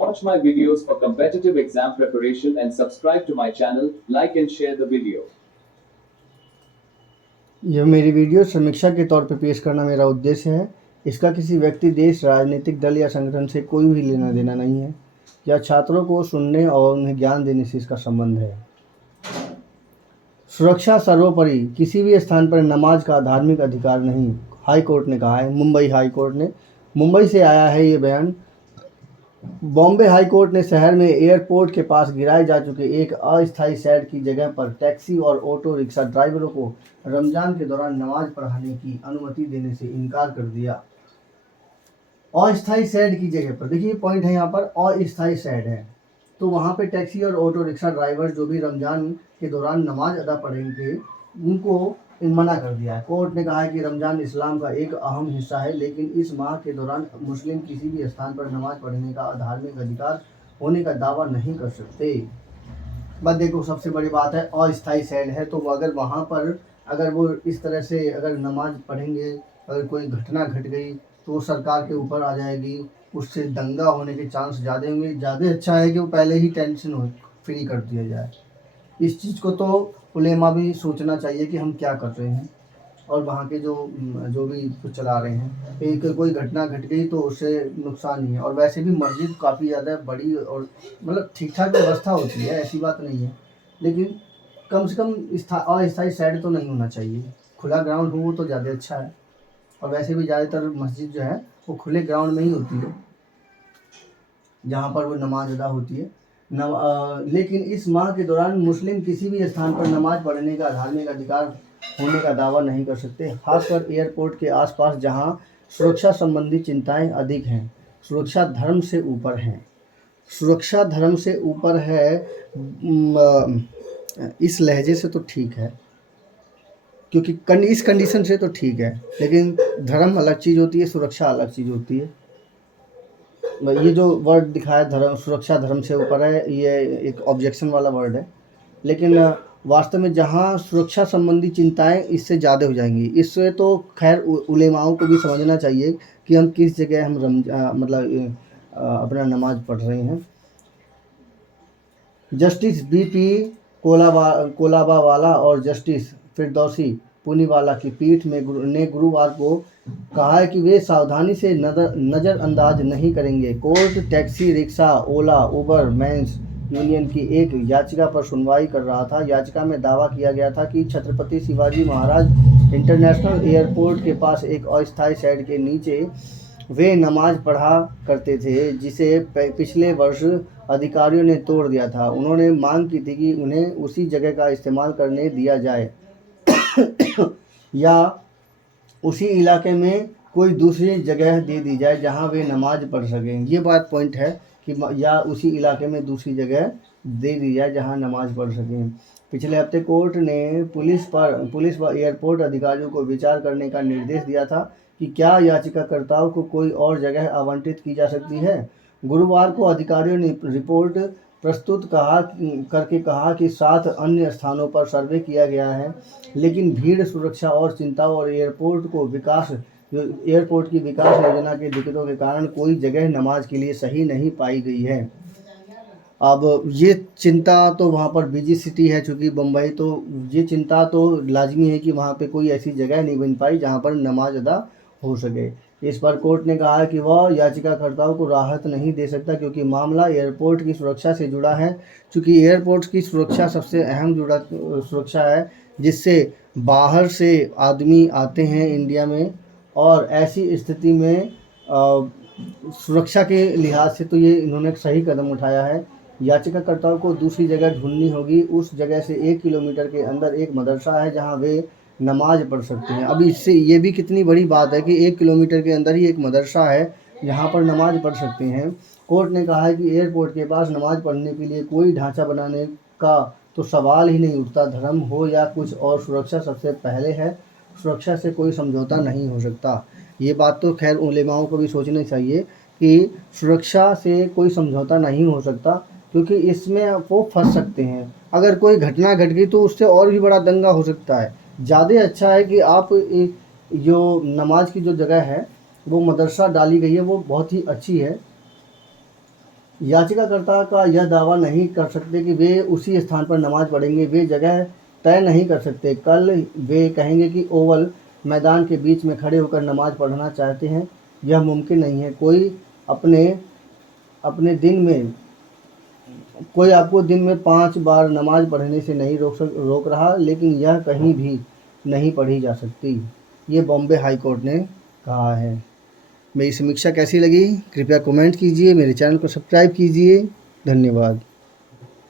Watch my videos for competitive exam preparation and subscribe to my channel, like and share the video. यह मेरी video समीक्षा के तौर पर पेश करना मेरा उद्देश्य है। इसका किसी व्यक्ति, देश, राजनीतिक दल या संगठन से कोई भी लेना देना नहीं है। यह छात्रों को सुनने और उन्हें ज्ञान देने से इसका संबंध है। सुरक्षा सर्वोपरि, किसी भी स्थान पर नमाज का धार्मिक अधिकार नहीं, हाई कोर्ट ने कहा है। मुंबई हाई कोर्ट ने, मुंबई से आया है ये बयान। बॉम्बे हाई कोर्ट ने शहर में एयरपोर्ट के पास गिराए जा चुके एक अस्थायी शेड की जगह पर टैक्सी और ऑटो रिक्शा ड्राइवरों को रमजान के दौरान नमाज पढ़ाने की अनुमति देने से इनकार कर दिया। अस्थायी शेड की जगह पर, देखिए पॉइंट है यहाँ पर, अस्थायी शेड है, तो वहाँ पे टैक्सी और ऑटो रिक्शा ड्राइवर जो भी रमजान के दौरान नमाज अदा पढ़ेंगे उनको मना कर दिया है। कोर्ट ने कहा है कि रमजान इस्लाम का एक अहम हिस्सा है, लेकिन इस माह के दौरान मुस्लिम किसी भी स्थान पर नमाज पढ़ने का धार्मिक अधिकार होने का दावा नहीं कर सकते। बस देखो, सबसे बड़ी बात है अस्थायी शेड है, तो अगर वहाँ पर अगर वो इस तरह से अगर नमाज पढ़ेंगे, अगर कोई घटना घट गई तो वो सरकार के ऊपर आ जाएगी, उससे दंगा होने के चांस ज़्यादा होंगे। ज़्यादा अच्छा है कि वो पहले ही टेंशन फ्री कर दिया जाए। इस चीज़ को तो उलेमा भी सोचना चाहिए कि हम क्या कर रहे हैं, और वहाँ के जो भी कुछ चला रहे हैं, एक कोई घटना घट गई तो उससे नुकसान ही है। और वैसे भी मस्जिद काफ़ी ज़्यादा बड़ी और मतलब ठीक ठाक व्यवस्था होती है, ऐसी बात नहीं है, लेकिन कम से कम अस्थायी साइड तो नहीं होना चाहिए। खुला ग्राउंड हो तो ज़्यादा अच्छा है, और वैसे भी ज़्यादातर मस्जिद जो है वो खुले ग्राउंड में ही होती है जहाँ पर वो नमाज अदा होती है। लेकिन इस माह के दौरान मुस्लिम किसी भी स्थान पर नमाज पढ़ने का धार्मिक अधिकार होने का दावा नहीं कर सकते, खासकर एयरपोर्ट के आसपास जहां सुरक्षा संबंधी चिंताएं अधिक हैं। सुरक्षा धर्म से ऊपर है, सुरक्षा धर्म से ऊपर है। इस लहजे से तो ठीक है, क्योंकि इस कंडीशन से तो ठीक है, लेकिन धर्म अलग चीज़ होती है, सुरक्षा अलग चीज़ होती है। ये जो वर्ड दिखाया धर्म, सुरक्षा धर्म से ऊपर है, ये एक ऑब्जेक्शन वाला वर्ड है, लेकिन वास्तव में जहाँ सुरक्षा संबंधी चिंताएं इससे ज़्यादा हो जाएंगी। इससे तो खैर उलेमाओं को भी समझना चाहिए कि हम किस जगह हम अपना नमाज पढ़ रहे हैं। जस्टिस बीपी कोलाबावाला और जस्टिस फिरदौसी पूनीवाला की पीठ में ने गुरुवार को कहा है कि वे सावधानी से नज़रअंदाज नहीं करेंगे। कोर्ट टैक्सी, रिक्शा, ओला, उबर मेंस यूनियन की एक याचिका पर सुनवाई कर रहा था। याचिका में दावा किया गया था कि छत्रपति शिवाजी महाराज इंटरनेशनल एयरपोर्ट के पास एक अस्थायी शेड के नीचे वे नमाज पढ़ा करते थे, जिसे पिछले वर्ष अधिकारियों ने तोड़ दिया था। उन्होंने मांग की थी कि उन्हें उसी जगह का इस्तेमाल करने दिया जाए या उसी इलाके में कोई दूसरी जगह दे दी जाए जहां वे नमाज पढ़ सकें। ये बात पॉइंट है कि या उसी इलाके में दूसरी जगह दे दी जाए जहां नमाज पढ़ सकें। पिछले हफ्ते कोर्ट ने पुलिस व एयरपोर्ट अधिकारियों को विचार करने का निर्देश दिया था कि क्या याचिकाकर्ताओं को कोई और जगह आवंटित की जा सकती है। गुरुवार को अधिकारियों ने रिपोर्ट प्रस्तुत करके कहा कि 7 अन्य स्थानों पर सर्वे किया गया है, लेकिन भीड़, सुरक्षा और चिंता और एयरपोर्ट की विकास योजना की दिक्कतों के कारण कोई जगह नमाज के लिए सही नहीं पाई गई है। अब ये चिंता तो वहाँ पर बिजी सिटी है चूँकि बम्बई, तो ये चिंता तो लाजमी है कि वहाँ पे कोई ऐसी जगह नहीं बन पाई जहाँ पर नमाज अदा हो सके। इस पर कोर्ट ने कहा कि वह याचिकाकर्ताओं को राहत नहीं दे सकता, क्योंकि मामला एयरपोर्ट की सुरक्षा से जुड़ा है। चूँकि एयरपोर्ट की सुरक्षा सबसे अहम सुरक्षा है, जिससे बाहर से आदमी आते हैं इंडिया में, और ऐसी स्थिति में सुरक्षा के लिहाज से तो ये इन्होंने सही कदम उठाया है। याचिकाकर्ताओं को दूसरी जगह ढूंढनी होगी। उस जगह से 1 किलोमीटर के अंदर एक मदरसा है जहां वे नमाज पढ़ सकते हैं। अब इससे ये भी कितनी बड़ी बात है कि 1 किलोमीटर के अंदर ही एक मदरसा है जहां पर नमाज पढ़ सकते हैं। कोर्ट ने कहा है कि एयरपोर्ट के पास नमाज पढ़ने के लिए कोई ढांचा बनाने का तो सवाल ही नहीं उठता। धर्म हो या कुछ और, सुरक्षा सबसे पहले है। सुरक्षा से कोई समझौता नहीं हो सकता। ये बात तो खैर उलेमाओं को भी सोचना चाहिए कि सुरक्षा से कोई समझौता नहीं हो सकता, क्योंकि इसमें वो फंस सकते हैं। अगर कोई घटना घट गई तो उससे और भी बड़ा दंगा हो सकता है। ज़्यादा अच्छा है कि आप एक जो नमाज की जो जगह है वो मदरसा डाली गई है, वो बहुत ही अच्छी है। याचिकाकर्ता का यह दावा नहीं कर सकते कि वे उसी स्थान पर नमाज पढ़ेंगे। वे जगह तय नहीं कर सकते। कल वे कहेंगे कि ओवल मैदान के बीच में खड़े होकर नमाज पढ़ना चाहते हैं। यह मुमकिन नहीं है। कोई आपको दिन में 5 बार नमाज पढ़ने से नहीं रोक रहा, लेकिन यह कहीं भी नहीं पढ़ी जा सकती। ये बॉम्बे हाई कोर्ट ने कहा है। मेरी समीक्षा कैसी लगी कृपया कमेंट कीजिए। मेरे चैनल को सब्सक्राइब कीजिए। धन्यवाद।